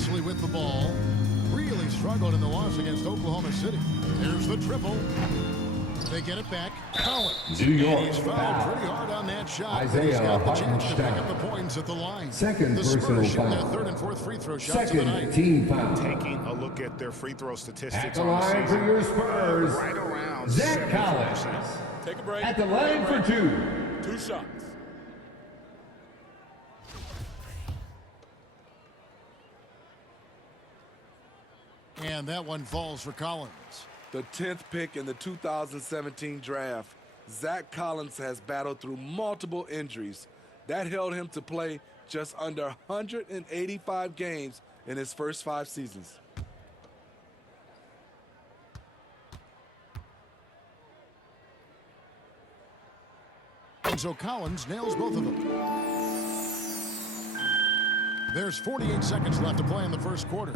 Wesley with the ball. Really struggled in the loss against Oklahoma City. There's the triple. They get it back. Collins. New York He's fouled pretty hard on that shot. Isaiah He's got the chance to pick Hartenstein. up the points at the line. Second the personal Spurs shooting their foul. third and fourth free throw shots of the Second night. team foul. Taking a look at their free throw At statistics the on the line for season, your Spurs, right around Zach 70%. Collins. Take a break. At the line for two. 2 shots. And that one falls for Collins. The 10th pick in the 2017 draft, Zach Collins has battled through multiple injuries. That held him to play just under 185 games in his first 5 seasons. And so Collins nails both of them. There's 48 seconds left to play in the first quarter.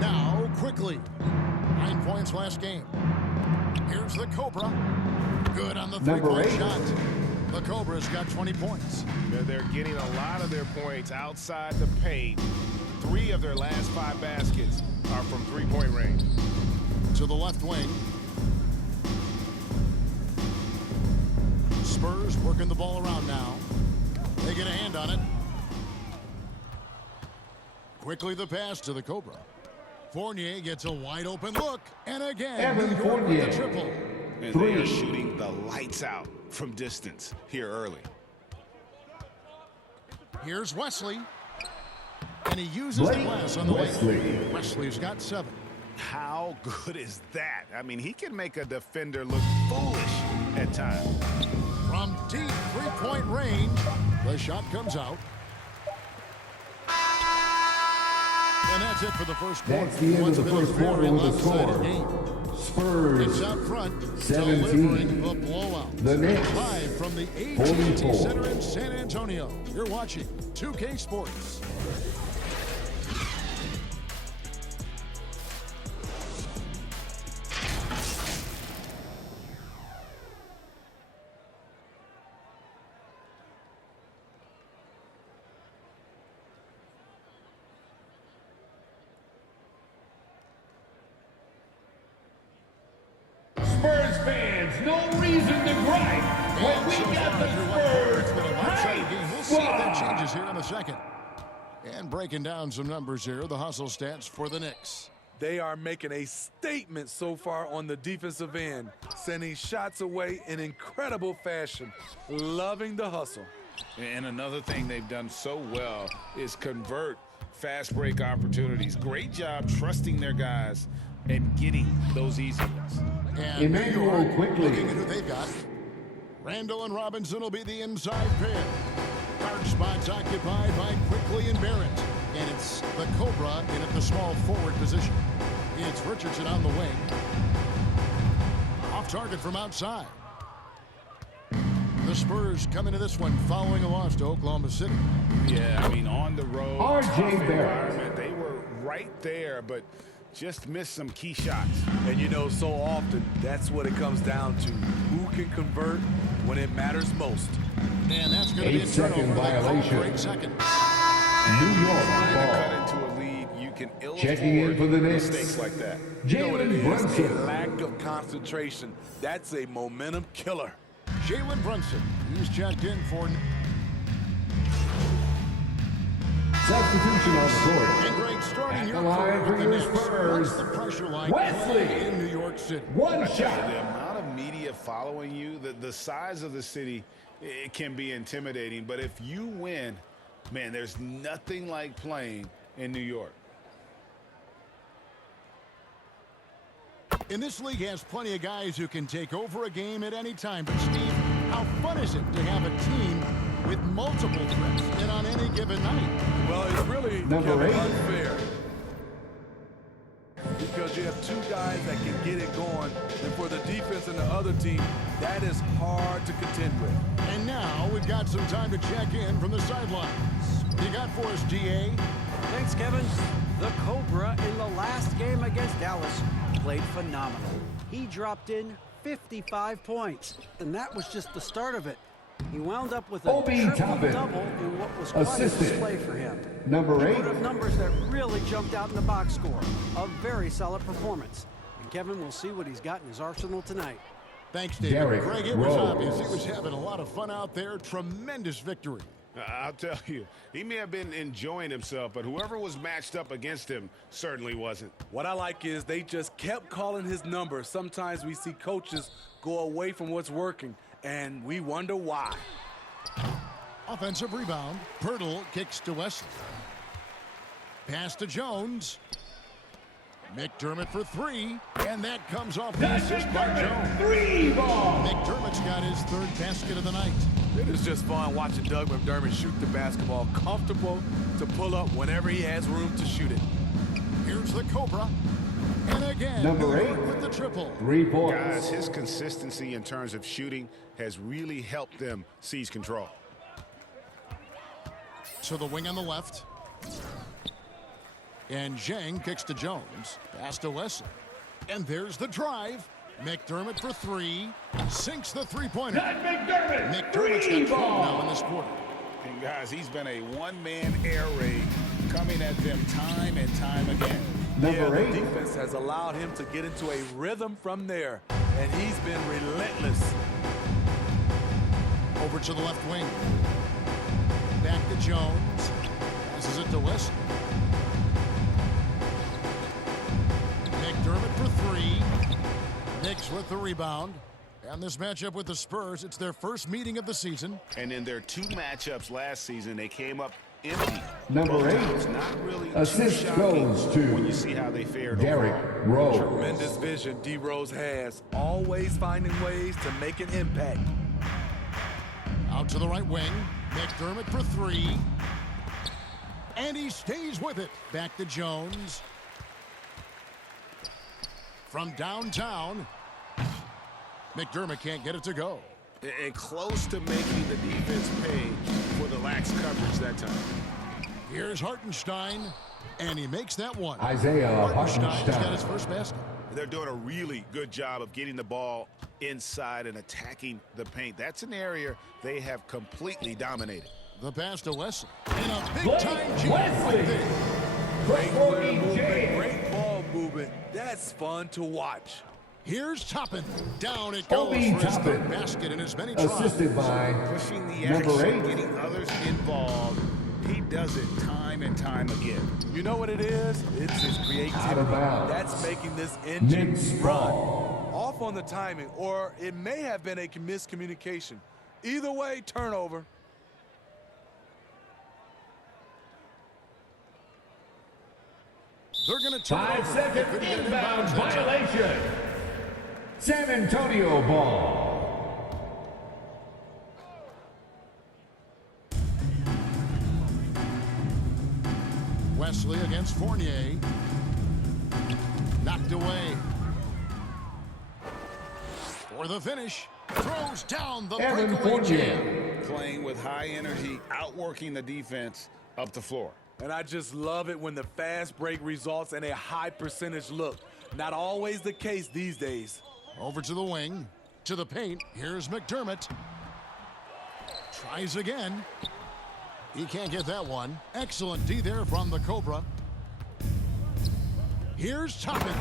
Now, quickly. 9 points last game. Here's the Cobra. Good on the three-point shot. The Cobra's got 20 points. They're getting a lot of their points outside the paint. 3 of their last 5 baskets are from three-point range. To the left wing. Spurs working the ball around now. They get a hand on it. Quickly the pass to the Cobra. Fournier gets a wide open look. And again, Evan New York with Fournier. the triple. And they are shooting the lights out from distance here early. Here's Wesley. And he uses the glass on the wing. Wesley's got 7. How good is that? I mean, he can make a defender look foolish at times. From deep three-point range, the shot comes out. And that's it for the first quarter. That's the end of the first quarter with a score. It's Spurs out front, 17. delivering the blowout. The Knicks Live from the AT&T 44. Center in San Antonio. You're watching 2K Sports. Spurs fans, no reason to gripe when we got the Spurs. It's been a one-sided game. We'll see if that changes here in a second. And breaking down some numbers here, the hustle stats for the Knicks. They are making a statement so far on the defensive end, sending shots away in incredible fashion. Loving the hustle. And another thing they've done so well is convert fast break opportunities. Great job trusting their guys and getting those easy ones. And Emmanuel New York, quickly. looking at who they've got. Randall and Robinson will be the inside pair. Guard spots occupied by Quickly and Barrett. And it's the Cobra in at the small forward position. It's Richardson on the wing. Off target from outside. The Spurs come into this one following a loss to Oklahoma City. Yeah, I mean, on the road, R.J. tough Barrett. environment, they were right there, but just missed some key shots. And you know, so often, that's what it comes down to. Who can convert when it matters most? And that's going to be a 8-second turnover. They call violation. for 8 seconds. New York Cut ball. into a lead, you can ill Checking in afford for the Knicks. mistakes like that. You know what it Jalen is? A Brunson. lack of concentration. That's a momentum killer. Jalen Brunson. He's checked in for... Substitution on the court. And Greg, starting At your the line career for with the your Knicks, Spurs, what's the pressure like Wesley. playing in New York City? One The shot. amount of media following you, the size of the city, it can be intimidating. But if you win, man, there's nothing like playing in New York. And this league has plenty of guys who can take over a game at any time. But, Steve, how fun is it to have a team with multiple threats and on any given night? Well, it's really Number 8. unfair. Because you have 2 guys that can get it going, and for the defense and the other team, that is hard to contend with. And now we've got some time to check in from the sidelines. You got for us, GA? Thanks, Kevin. The Cobra in the last game against Dallas played phenomenal. He dropped in 55 points, and that was just the start of it. He wound up with a Obi Toppin, triple-double in what was quite a assistant. display for him. Number He 8. put up numbers that really jumped out in the box score. A very solid performance. And Kevin will see what he's got in his arsenal tonight. Thanks, David. Derrick Greg, it was Rose. obvious he was having a lot of fun out there. Tremendous victory. I'll tell you, he may have been enjoying himself, but whoever was matched up against him certainly wasn't. What I like is they just kept calling his number. Sometimes we see coaches go away from what's working, and we wonder why. Offensive rebound. Pirtle kicks to Wesley. Pass to Jones. McDermott for three, and that comes off the assist by Jones. 3 ball. McDermott's got his third basket of the night. It is just fun watching Doug McDermott shoot the basketball, comfortable to pull up whenever he has room to shoot it. Here's the Cobra. And again, Number New 8. York with the triple. 3 points. Guys, his consistency in terms of shooting has really helped them seize control. To the wing on the left. And Zhang kicks to Jones. Pass to Wesley. And there's the drive. McDermott for three. Sinks the three-pointer. Doug McDermott. McDermott's Three got 12 ball. now in this quarter. And guys, he's been a one-man air raid coming at them time and time again. Number The 8. defense has allowed him to get into a rhythm from there, and he's been relentless. Over to the left wing. Back to Jones. Passes it to Wesley. McDermott for three. Knicks with the rebound. And this matchup with the Spurs, it's their first meeting of the season. And in their 2 matchups last season, they came up empty. Number Both 8. times, not really too Assist shocking goes to when you see how they fared Derrick overall. Rose. Tremendous vision D. Rose has, always finding ways to make an impact. Out to the right wing. McDermott for three. And he stays with it. Back to Jones. From downtown. McDermott can't get it to go. And close to making the defense pay for the lax coverage that time. Here's Hartenstein. And he makes that one. Isaiah Hartenstein's got his Hartenstein. first basket. They're doing a really good job of getting the ball inside and attacking the paint. That's an area they have completely dominated. The pass to Wesley. And a Blake big-time jump Wesley. right there. Great Kobe player movement, James. great ball movement. That's fun to watch. Here's Toppin. Down it goes Obi for his Toppin. third basket in as many tries. Assisted by Pushing the number action, 8. getting others involved. He does it time and time again. You know what it is? It's his creativity. Out of bounds. That's making this engine Knicks run. ball. Off on the timing, or it may have been a miscommunication. Either way, turnover. They're going to turn 5 over. second They couldn't get it inbound inbounds that time. violation. San Antonio ball. Wesley against Fournier. Knocked away. For the finish. Throws down the Evan breakaway jam. Fournier. Playing with high energy, outworking the defense up the floor. And I just love it when the fast break results in a high percentage look. Not always the case these days. Over to the wing. To the paint. Here's McDermott. Tries again. He can't get that one. Excellent D there from the Cobra. Here's Toppin.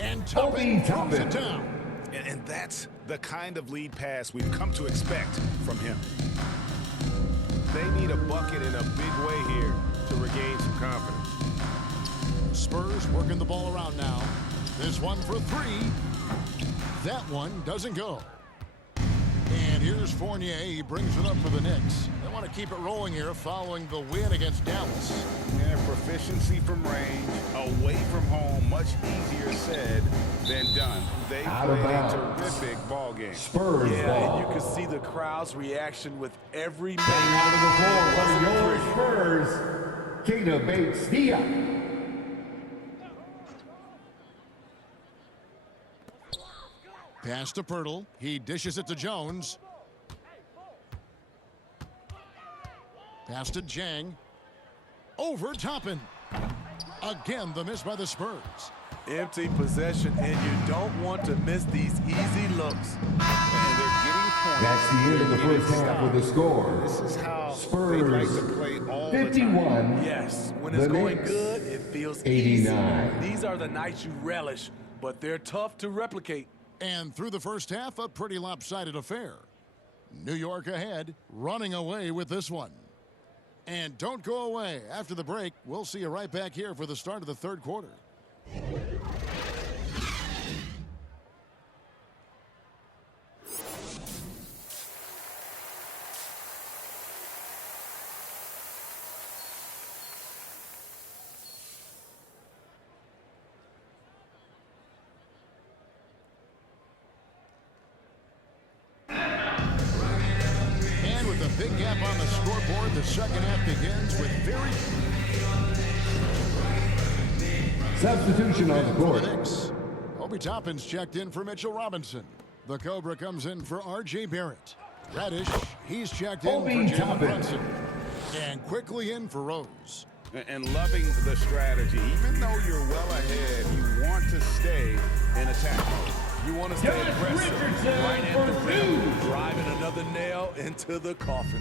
And Toppin Obi throws it Toppin. down. And that's the kind of lead pass we've come to expect from him. They need a bucket in a big way here to regain some confidence. Spurs working the ball around now. This one for three. That one doesn't go. And here's Fournier. He brings it up for the Knicks. They want to keep it rolling here following the win against Dallas. And proficiency from range, away from home, much easier said than done. They Out of played a bounds. terrific ball game. Spurs Yeah, and ball. you can see the crowd's reaction with every Getting man. out of the floor for your Spurs, Keita Bates-Diop. Pass to Pirtle. He dishes it to Jones. Pass to Zhang. Over Toppin. Again, the miss by the Spurs. Empty possession, and you don't want to miss these easy looks. And they're getting point. That's the end of the first half with the score. This is how they Spurs like to play all the time. 51. Yes, when it's The going Knicks, good, it feels 89. easy. These are the nights you relish, but they're tough to replicate. And through the first half, a pretty lopsided affair. New York ahead, running away with this one. And don't go away. After the break, we'll see you right back here for the start of the third quarter. And with a big gap on the scoreboard, the second half begins with very Substitution on the for court. the Knicks. Obi Toppin's checked in for Mitchell Robinson. The Cobra comes in for R.J. Barrett. Reddish, he's checked in Obi for Jalen Toppin. Brunson. And quickly in for Rose. And loving the strategy. Even though you're well ahead, you want to stay in attack mode. You want to stay Josh aggressive, Richardson right at for the rim, two. driving another nail into the coffin.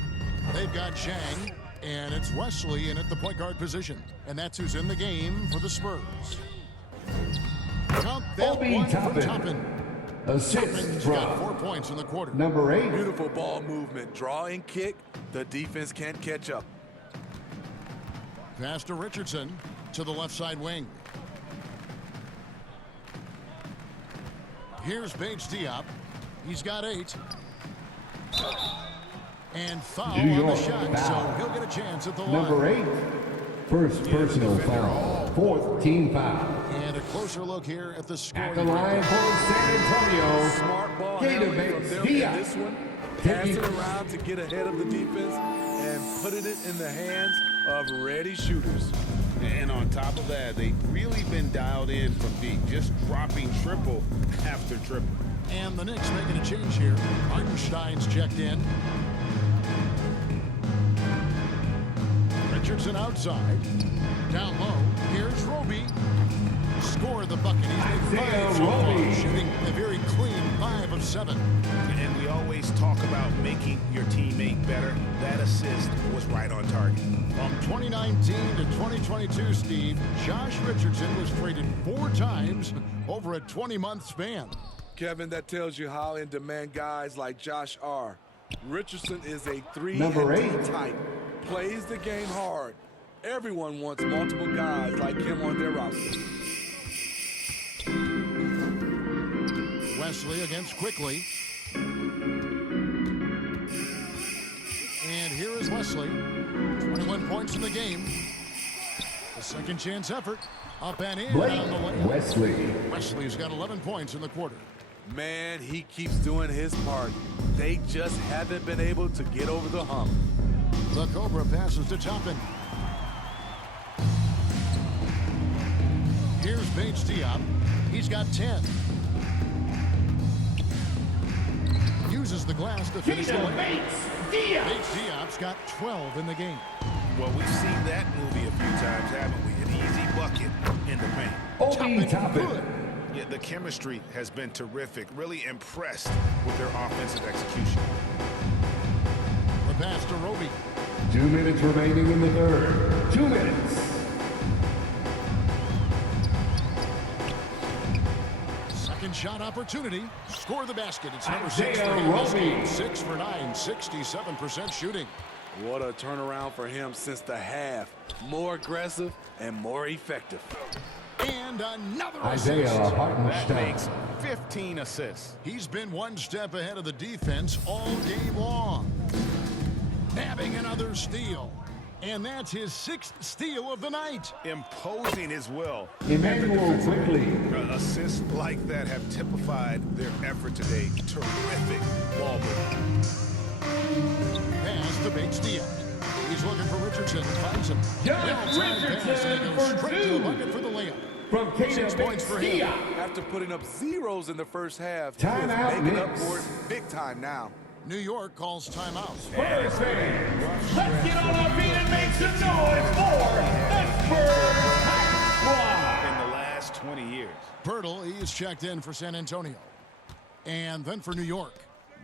They've got Chang, and it's Wesley in at the point guard position. And that's who's in the game for the Spurs. Count that Obi one for Toppin. Toppin. Assist Toppin's got 4 from points in the quarter. number 8. Beautiful ball movement, draw and kick. The defense can't catch up. Pass to Richardson to the left side wing. Here's Bates Diop. He's got 8. And foul New on the York shot, so foul. he'll get a chance at the line. Number 8. First personal foul. Fourth team foul. And a closer look here at the score. At the line for San Antonio. Smart ball Gator handling from Bates them in Diop. this one. Pass Taking- it around to get ahead of the defense and putting it in the hands of ready shooters. And on top of that, they've really been dialed in from deep, just dropping triple after triple. And the Knicks making a change here. Hartenstein's checked in. Richardson outside. Down low. Here's Roby. Scored the bucket. He's made 5 so far, Roby. shooting a very clean 5 of 7. And we always talk about making your teammate better. That assist was right on target. From 2019 to 2022, Steve, Josh Richardson was traded 4 times over a 20-month span. Kevin, that tells you how in demand guys like Josh are. Richardson is a 3 Number and D 8. type. Plays the game hard. Everyone wants multiple guys like him on their roster. Wesley against Quickly. And here is Wesley. 21 points in the game. A second chance effort. Up and in Blake on the way. Wesley. Wesley's got 11 points in the quarter. Man, he keeps doing his part. They just haven't been able to get over the hump. The Cobra passes to Toppin. Here's Bates Diop. He's got 10. Uses the glass to finish the layup. Bates Diop. Bates Diop's got 12 in the game. Well, we've seen that movie a few times, haven't we? An easy bucket in the paint. Obi Toppin. Good. Yeah, the chemistry has been terrific. Really impressed with their offensive execution. The pass to Roby. 2 minutes remaining in the third. 2 minutes. Second shot opportunity. Score the basket. It's number 6 Isaiah for him this Roby. game. 6 for 9. 67% shooting. What a turnaround for him since the half. More aggressive and more effective. And another Isaiah assist. That Hartenstein. makes 15 assists. He's been one step ahead of the defense all game long. Nabbing another steal. And that's his 6th steal of the night. Imposing his will. Emmanuel Quickly. Assists like that have typified their effort today. Terrific ball movement. Pass to Bates Diop. He's looking for Richardson and finds him. Josh Well-timed pass, and he Richardson goes for straight to the 2. bucket for the layup. From Gator 6 points Bates for him. Diop. After putting up zeros in the first half, he is Timeout, making up Knicks. for it big time now. New York calls timeout. Spurs fans, let's get on our feet and make some noise for the Spurs High Squad. In the last 20 years. Pirtle, he is checked in for San Antonio. And then for New York,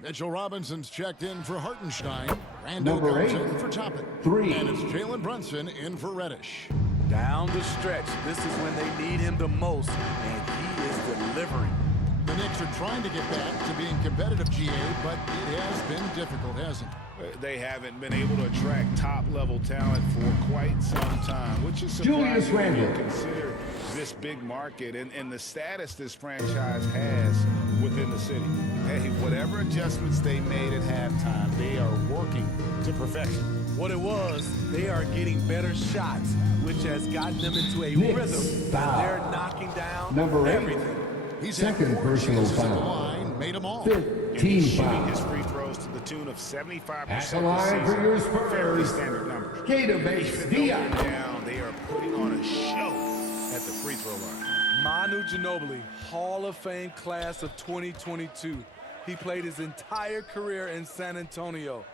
Mitchell Robinson's checked in for Hartenstein. Rando Number comes 8. in for Toppin. 3. And it's Jalen Brunson in for Reddish. Down the stretch, this is when they need him the most, and he is delivering. The Knicks are trying to get back to being competitive, GA, but it has been difficult, hasn't it? They haven't been able to attract top-level talent for quite some time, which is Julius surprising when you Randle. consider this big market and the status this franchise has within the city. Hey, whatever adjustments they made at halftime, they are working to perfection. What it was, they are getting better shots, which has gotten them into a Knicks rhythm. foul. They're knocking down Number 8. everything. He's Second had 4 personal chances at the foul. line, made them all. 15 He's shooting his foul. free throws to the tune of 75% At the line this for your season. Fairly Spurs, standard numbers. Keita Bates-Diop. Down, they are putting on a show at the free throw line. Manu Ginobili, Hall of Fame class of 2022. He played his entire career in San Antonio.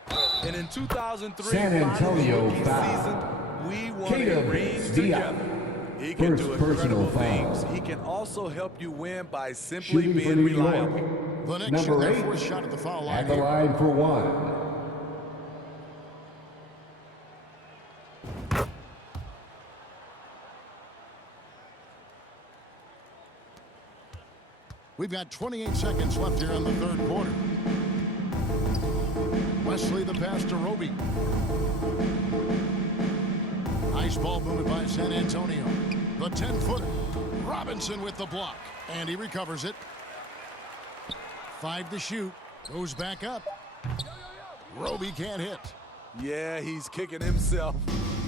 And in 2003, San Antonio finals rookie foul. season, we won Keita a ring Bates-Diop. together. He can First do personal incredible foul. things. He can also help you win by simply Shooting for being New reliable. York. The Knicks shoot Number their 8. fourth shot at the foul line At the here. line for 1. We've got 28 seconds left here in the third quarter. Wesley the pass to Roby. Nice ball movement by San Antonio. The 10-footer. Robinson with the block. And he recovers it. 5 to shoot. Goes back up. Roby can't hit. Yeah, he's kicking himself.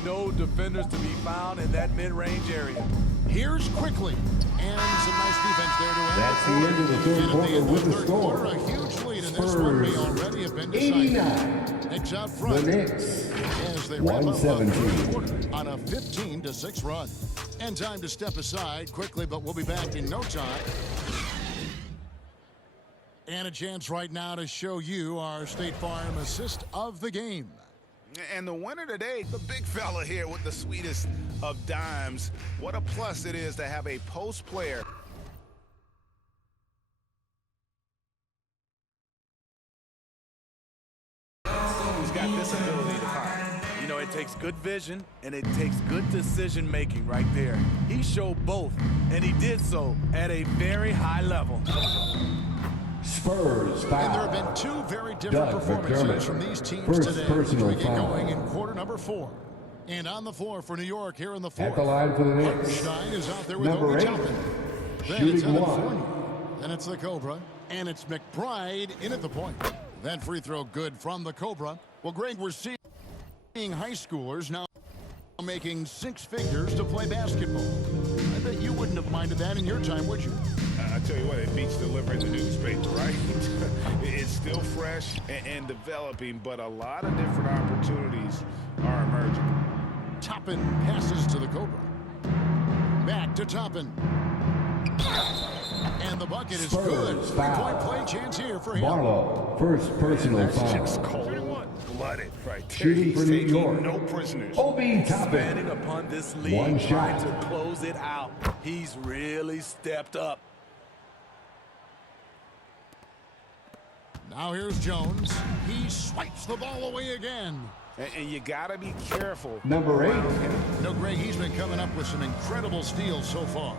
No defenders to be found in that mid-range area. Here's Quickly. And some nice defense there to end That's the the end of the third And at quarter end of with the the third score. quarter, a huge lead in this one may Spurs, already have been decided. 89. Knicks out The front. Knicks, As they wrap up the third 117. quarter on a 15-6 run. And time to step aside quickly, but we'll be back in no time. And a chance right now to show you our State Farm assist of the game. And the winner today, the big fella here with the sweetest of dimes. What a plus it is to have a post player. Who's got this ability to find? You know, it takes good vision and it takes good decision making right there. He showed both, and he did so at a very high level. Spurs And there have foul. been 2 very different Doug performances McDermott. from these teams First today as personal we get foul. going in quarter number 4. And on the floor for New York here in the fourth. At the line for the Knicks, Hartenstein is out there with number Obi 8. Toppin. Then Shooting it's Evan 1. Fournier. Then it's the Cobra. And it's McBride in at the point. That free throw good from the Cobra. Well, Greg, we're seeing high schoolers now making 6 figures to play basketball. I bet you wouldn't have minded that in your time, would you? I tell you what, it beats delivering the newspaper, right? It's still fresh and developing, but a lot of different opportunities are emerging. Toppin passes to the Cobra. Back to Toppin. And the bucket is Spurs good. foul. 3-point play chance here for him. Barlow, first personal Just foul. cold-blooded right there. Shooting He's for New taking York. no prisoners. Obi Toppin. Expanding upon this lead, One trying shot. to close it out. He's really stepped up. Now here's Jones. He swipes the ball away again. And you got to be careful. Number 8. You know, Greg, he's been coming up with some incredible steals so far.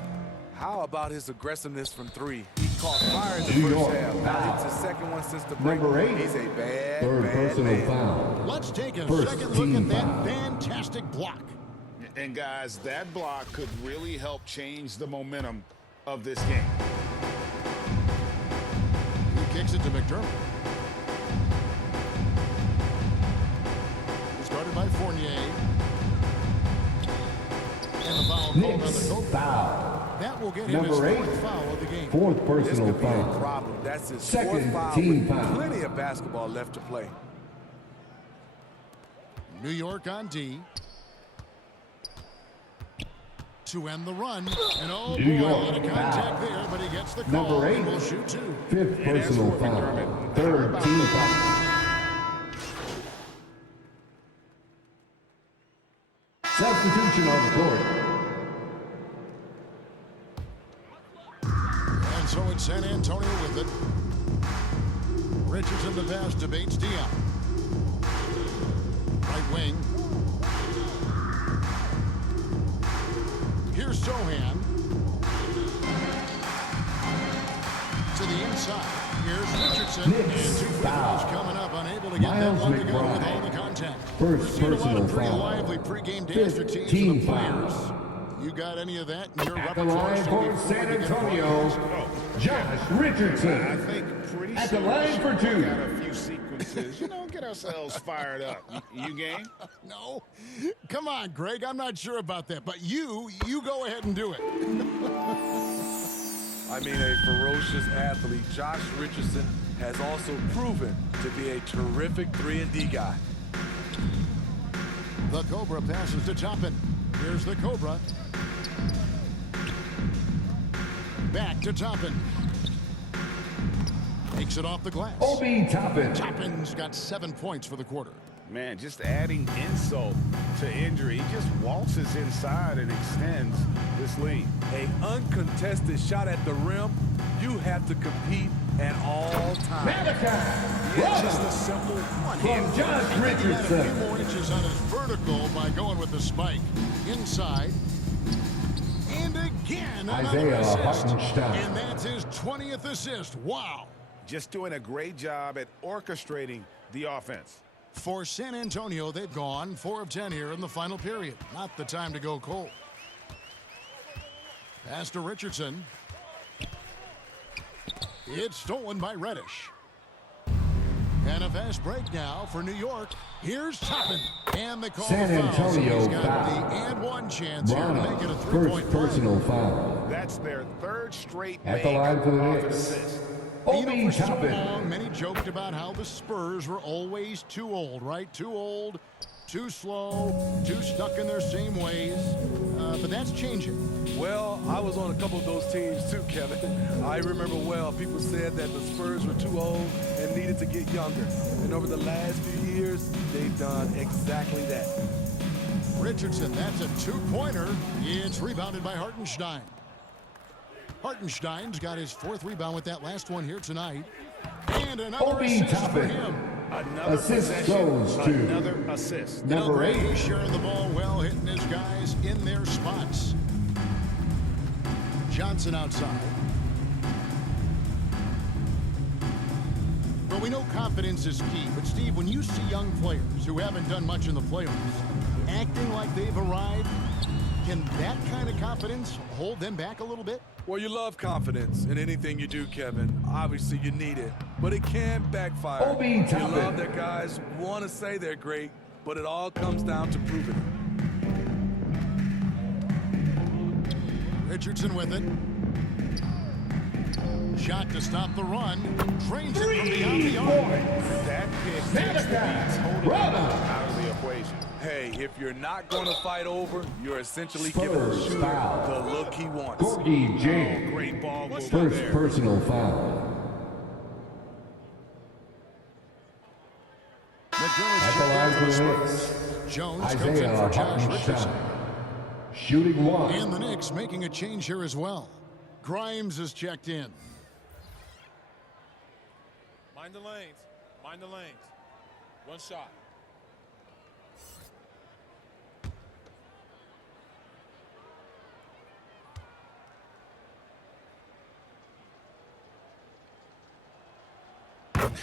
How about his aggressiveness from 3? He caught fire in the New first York half. Now foul. it's his second one since the break. Number 8. He's a bad, Third bad personal man. foul. Let's take a First second look team at that foul. fantastic block. And guys, that block could really help change the momentum of this game. He kicks it to McDermott. Started by Fournier. And the foul called on the Knicks Cobra. foul. That will get him his Number 8. 4th foul of the game. Fourth This personal could be a foul. problem. That's his Second 4th foul team with foul. plenty of basketball left to play. New York on D. To end the run. And oh boy, New a York lot of contact foul. there, but he gets the call. Number 8. And will shoot 2. Fifth And as personal for foul. McDermott, Third how team about- foul. Substitution on the court. And so it's San Antonio with it. Richardson the pass to Bates Diop. Right wing. Here's Sohan. To the inside. Here's Richardson. And 2 free throws coming up. Unable to get that one to go with all the contact. First Seen a lot personal of pretty foul. lively pregame dance routines from the players. You got any of that in your At the repertoire? line for San Antonio, Josh I Richardson. think pretty At the soon line we for should two. got a few sequences. Get ourselves fired up. You game? No. Come on, Greg. I'm not sure about that. But you go ahead and do it. I mean, a ferocious athlete, Josh Richardson has also proven to be a terrific 3-and-D guy. The Cobra passes to Toppin. Here's the Cobra. Back to Toppin. Takes it off the glass. Obi Toppin. Toppin's got 7 points for the quarter. Man, just adding insult to injury. He just waltzes inside and extends this lead. A uncontested shot at the rim, you have to compete at all times. Malachi It's just a simple one. from Josh He had a few Richardson. more inches on his vertical by going with the spike. Inside. And again, another Isaiah assist. Hartenstein. And that's his 20th assist. Wow. Just doing a great job at orchestrating the offense. For San Antonio, they've gone 4 of 10 here in the final period. Not the time to go cold. Pass to Richardson. It's stolen by Reddish. And a fast break now for New York. Here's Toppin. And they call San the foul. So Antonio he's got foul. the and one chance here to make it a Rana, 3-point first play. personal foul. That's their 3rd straight At the make line for the off an Knicks, assist. Obi For so Toppin. long, many joked about how the Spurs were always too old, right? Too old, too slow, too stuck in their same ways. But that's changing. Well, I was on a couple of those teams too, Kevin. I remember well, people said that the Spurs were too old and needed to get younger. And over the last few years, they've done exactly that. Richardson, that's a 2-pointer. It's rebounded by Hartenstein. Hartenstein's got his 4th rebound with that last one here tonight. And another Obi assist for Toppin. him. Another Assist possession, goes to another assist. number Greg 8. sharing the ball well, hitting his guys in their spots. Johnson outside. Well, we know confidence is key, but Steve, when you see young players who haven't done much in the playoffs acting like they've arrived, can that kind of confidence hold them back a little bit? Well, you love confidence in anything you do, Kevin. Obviously, you need it, but it can backfire. Obi You Toppin. love that guys want to say they're great, but it all comes down to proving it. Richardson with it. Shot to stop the run. Trains it from beyond the arc. That pick takes the beat totally out of the equation. Hey, if you're not going to fight over, you're essentially giving the Spurs shooter foul. the look he wants. Gorgie James. Great ball movement First there. personal foul. McDermott's At the checked in line for for the the Spurs. Knicks, Jones comes in Isaiah for Josh Richardson. Hartenstein. Shooting 1. And the Knicks making a change here as well. Grimes is checked in. Mind the lanes. Mind the lanes. One shot.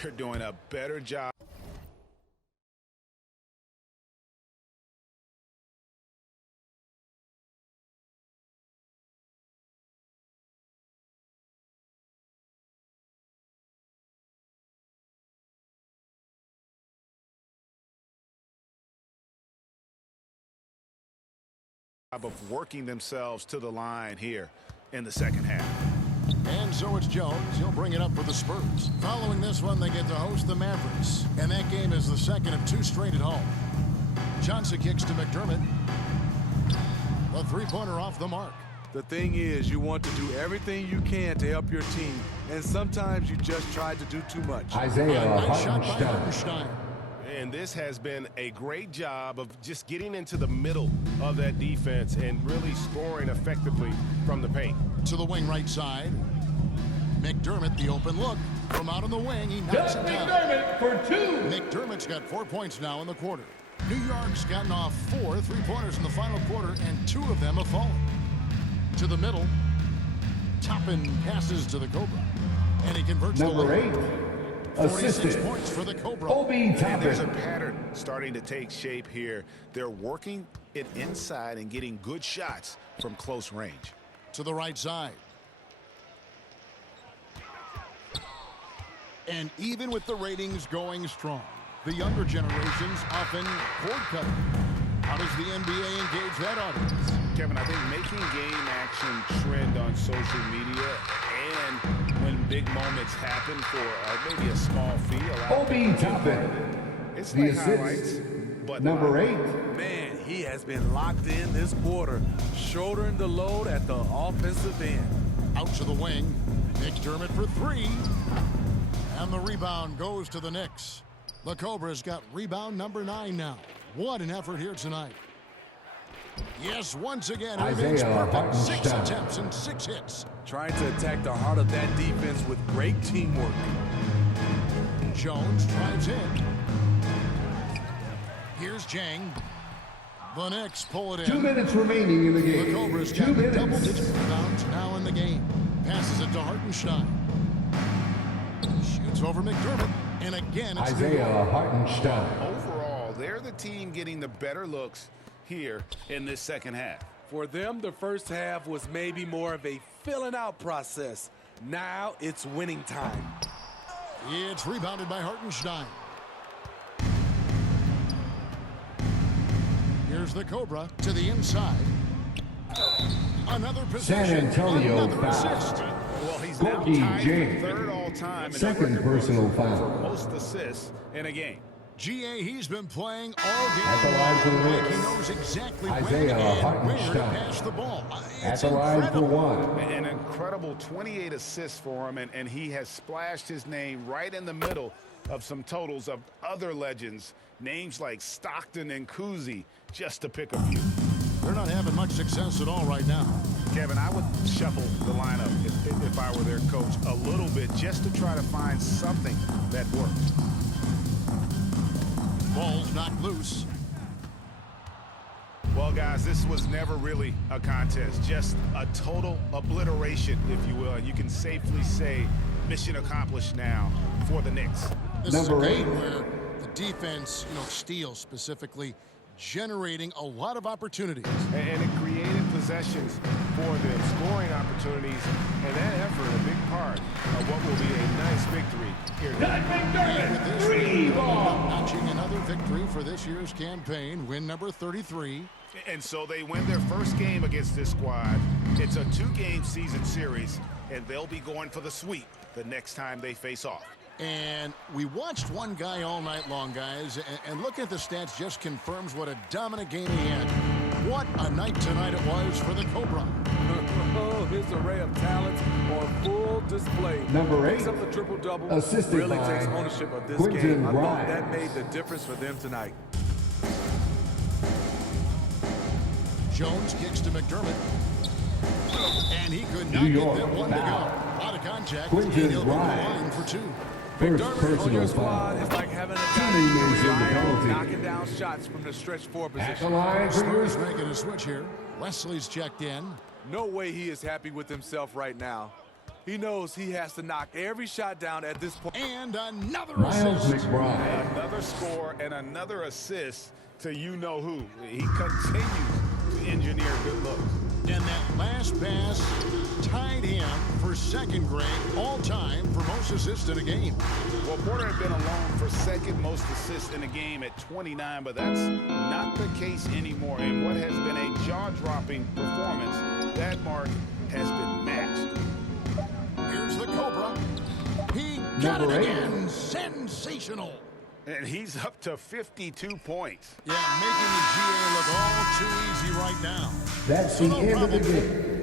They're doing a better job. Of working themselves to the line here in the second half. And so it's Jones. He'll bring it up for the Spurs. Following this one, they get to host the Mavericks. And that game is the second of 2 straight at home. Johnson kicks to McDermott. A 3-pointer off the mark. The thing is, you want to do everything you can to help your team, and sometimes you just try to do too much. Isaiah Nice shot by Hartenstein. Hartenstein. And this has been a great job of just getting into the middle of that defense and really scoring effectively from the paint. To the wing right side. McDermott, the open look. From out on the wing, he knocks Doug it down. McDermott for 2. McDermott's got 4 points now in the quarter. New York's gotten off 4 3-pointers in the final quarter, and 2 of them have fallen. To the middle, Toppin passes to the Cobra, and he converts the Number layup. 8, 46 assistant, points for the Cobra. Obi And there's a Toppin. pattern starting to take shape here. They're working it inside and getting good shots from close range. To the right side. And even with the ratings going strong, the younger generations often cord cutting. How does the NBA engage that audience? Kevin, I think making game action trend on social media and when big moments happen for maybe a small fee. Obi Toppin. It's The like highlights, assist, but number 8. Man, he has been locked in this quarter, shouldering the load at the offensive end. Out to the wing. McDermott for 3. And the rebound goes to the Knicks. The Cobras got rebound number 9 now. What an effort here tonight. Yes, once again, it remains Isaiah perfect. 6 Hartenstein. attempts and 6 hits. Trying to attack the heart of that defense with great teamwork. Jones drives in. Here's Jang. The Knicks pull it in. 2 minutes remaining in the The game. Cobras 2 got minutes. double-digit rebounds now in the game. Passes it to Hartenstein. Shoots over McDermott. And again, it's the Isaiah Hartenstein. overall, they're the team getting the better looks here in this second half. For them, the first half was maybe more of a filling out process. Now it's winning time. It's rebounded by Hartenstein. Here's the Cobra to the inside. Another possession. San Antonio Another foul. assist. Well, he's Corky now tied Jane. for 3rd all-time in the Second record books personal for foul. most assists in a game. GA, he's been playing all game At the line for the long. Like he Knicks, knows exactly when Isaiah and where to Hartenstein. pass the ball. At It's the line for incredible. 1. An incredible 28 assists for him, and he has splashed his name right in the middle of some totals of other legends, names like Stockton and Cousy, just to pick a few. They're not having much success at all right now. Kevin, I would shuffle the lineup if I were their coach a little bit just to try to find something that works. Ball's knocked loose. Well, guys, this was never really a contest, just a total obliteration, if you will. And you can safely say mission accomplished now for the Knicks. This Number is a game 8. where the defense, steals specifically, generating a lot of opportunities. And it created possessions for them, scoring opportunities, and that effort a big part of what will be a nice victory here Doug tonight. And with McDermott, this 3 win, ball. notching another victory for this year's campaign, win number 33. And so they win their first game against this squad. It's a 2-game season series, and they'll be going for the sweep the next time they face off. And we watched one guy all night long, guys, and looking at the stats just confirms what a dominant game he had. What a night tonight it was for the Cobra. Oh, his array of talents on full display. Number 8, Picks up the triple-double. assisted really by takes ownership of this Quentin game. I thought Grimes. that made the difference for them tonight. Jones kicks to McDermott. And he could New not York get that one to go. foul. Out of contact. Quentin and he'll be Grimes. line for 2. First McDermott on personal your foul. squad is like having a guy Teammates you in the rely on penalty. knocking down shots from the stretch 4 At the position. line for Spurs your making a switch here. Wesley's checked in. No way he is happy with himself right now. He knows he has to knock every shot down at this point. And another Miles assist. McBride. Another score and another assist to you-know-who. He continues to engineer good looks. And that last pass tied him for second grade all-time for most assists in a game. Well, Porter had been alone for second most assists in a game at 29, but that's not the case anymore. In what has been a jaw-dropping performance, that mark has been matched. Here's the Cobra. He got Number it 8. again. Sensational. And he's up to 52 points. Yeah, making the GA look all too easy right now. That's So the no end of the problem. game.